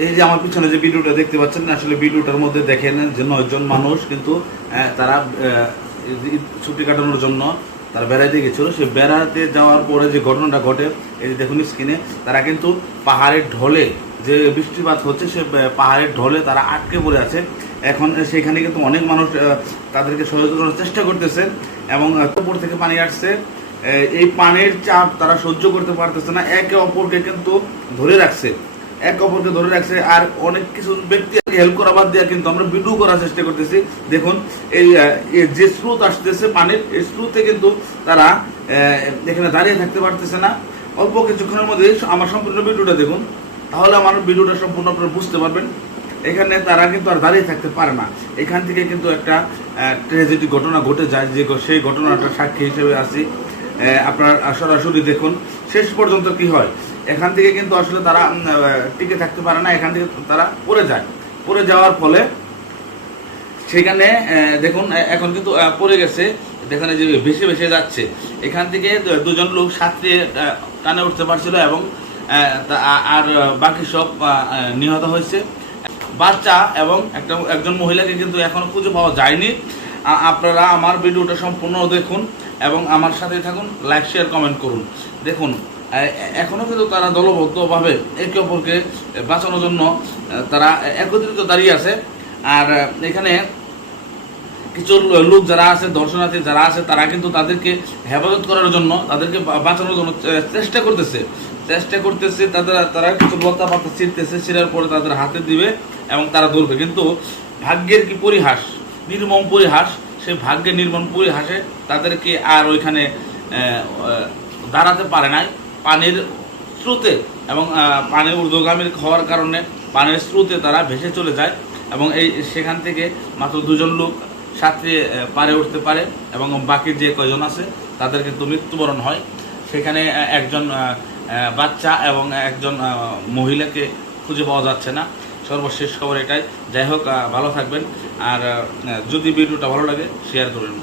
এই যে আমার পিছনে যে ভিডিওটা দেখতে পাচ্ছেন, আসলে ভিডিওটার মধ্যে দেখেন যে নয়জন মানুষ কিন্তু তারা ছুটি কাটানোর জন্য তারা বেড়াতে গেছিল। সে বেড়াতে যাওয়ার পরে যে ঘটনাটা ঘটে, এই যে দেখুন স্ক্রিনে, তারা কিন্তু পাহাড়ের ঢলে যে বৃষ্টিপাত হচ্ছে, সে পাহাড়ের ঢলে তারা আটকে পড়ে আছে। এখন সেখানে কিন্তু অনেক মানুষ তাদেরকে সহযোগিতা করার চেষ্টা করতেছে এবং উপর থেকে পানি আসছে। এই পানির চাপ তারা সহ্য করতে পারতেছে না, একে অপরকে কিন্তু ধরে রাখছে। এক অপরকে ধরে রাখছে আর অনেক কিছু ব্যক্তি হেল্প করা বাদ দিয়ে কিন্তু আমরা ভিডিও করার চেষ্টা করতেছি। দেখুন এই যে স্রোত আসতেছে পানির এই স্রোতে কিন্তু তারা এখানে দাঁড়িয়ে থাকতে পারতেছে না। অল্প কিছুক্ষণের মধ্যে আমার সম্পূর্ণ ভিডিওটা দেখুন। তাহলে আমার ভিডিওটা সম্পূর্ণ আপনারা বুঝতে পারবেন। এখানে তারা কিন্তু আর দাঁড়িয়ে থাকতে পারে না। এখান থেকে কিন্তু একটা ট্রেজেডি ঘটনা ঘটে যায় যে সেই ঘটনাটা সাক্ষী হিসেবে আহ, আপনার সরাসরি দেখুন। শেষ পর্যন্ত কি হয়? এখান থেকে কিন্তু আসলে তারা টিকে থাকতে পারে না, এখান থেকে তারা পড়ে যায়। পড়ে যাওয়ার ফলে সেখানে দেখুন এখন কিন্তু পড়ে গেছে। যেখানে যে ভেসে ভেসে যাচ্ছে। এখান থেকে দুজন লোক সাঁতরে টানে উঠতে পারছিল এবং আর, বাকি সব নিহত হয়েছে। বাচ্চা এবং একটা, একজন মহিলাকে কিন্তু এখনও খুঁজে পাওয়া যায়নি। আপনারা আমার ভিডিওটা সম্পূর্ণ দেখুন এবং আমার সাথে থাকুন, লাইক, শেয়ার, কমেন্ট করুন। দেখুন এ- এ- এখনও কিন্তু তারা দলবদ্ধভাবে একে অপরকে বাঁচানোর জন্য তারা একত্রিত দাঁড়িয়ে আছে। আর এখানে কিছু লোক যারা আছে, দর্শনার্থী যারা আছে, তারা কিন্তু তাদেরকে হেফাজত করার জন্য, তাদেরকে বাঁচানোর জন্য চেষ্টা করতেছে। চেষ্টা করতেছে, তাদের, তারা কিছু লতা পাতা ছিঁড়তেছে, ছিঁড়ার পরে তাদের হাতে দিবে এবং তারা ধরবে। কিন্তু ভাগ্যের কি পরিহাস? নির্মম পরিহাস? সেই ভাগ্যের নির্মম পরিহাসে তাদেরকে আর ওইখানে দাঁড়াতে পারে নাই। পানির স্রোতে এবং পানির ঊর্ধ্বগামীর হওয়ার কারণে পানির স্রোতে তারা ভেসে চলে যায় এবং এই সেখান থেকে মাত্র দুজন লোক আহ, পারে উঠতে পারে এবং বাকি যে কয়জন আছে তাদের কিন্তু মৃত্যুবরণ হয়। সেখানে একজন বাচ্চা এবং একজন মহিলাকে খুঁজে পাওয়া যাচ্ছে না। সর্বশেষ খবর এটাই। যাই হোক ভালো থাকবেন। আর যদি ভিডিওটা ভালো লাগে শেয়ার করবেন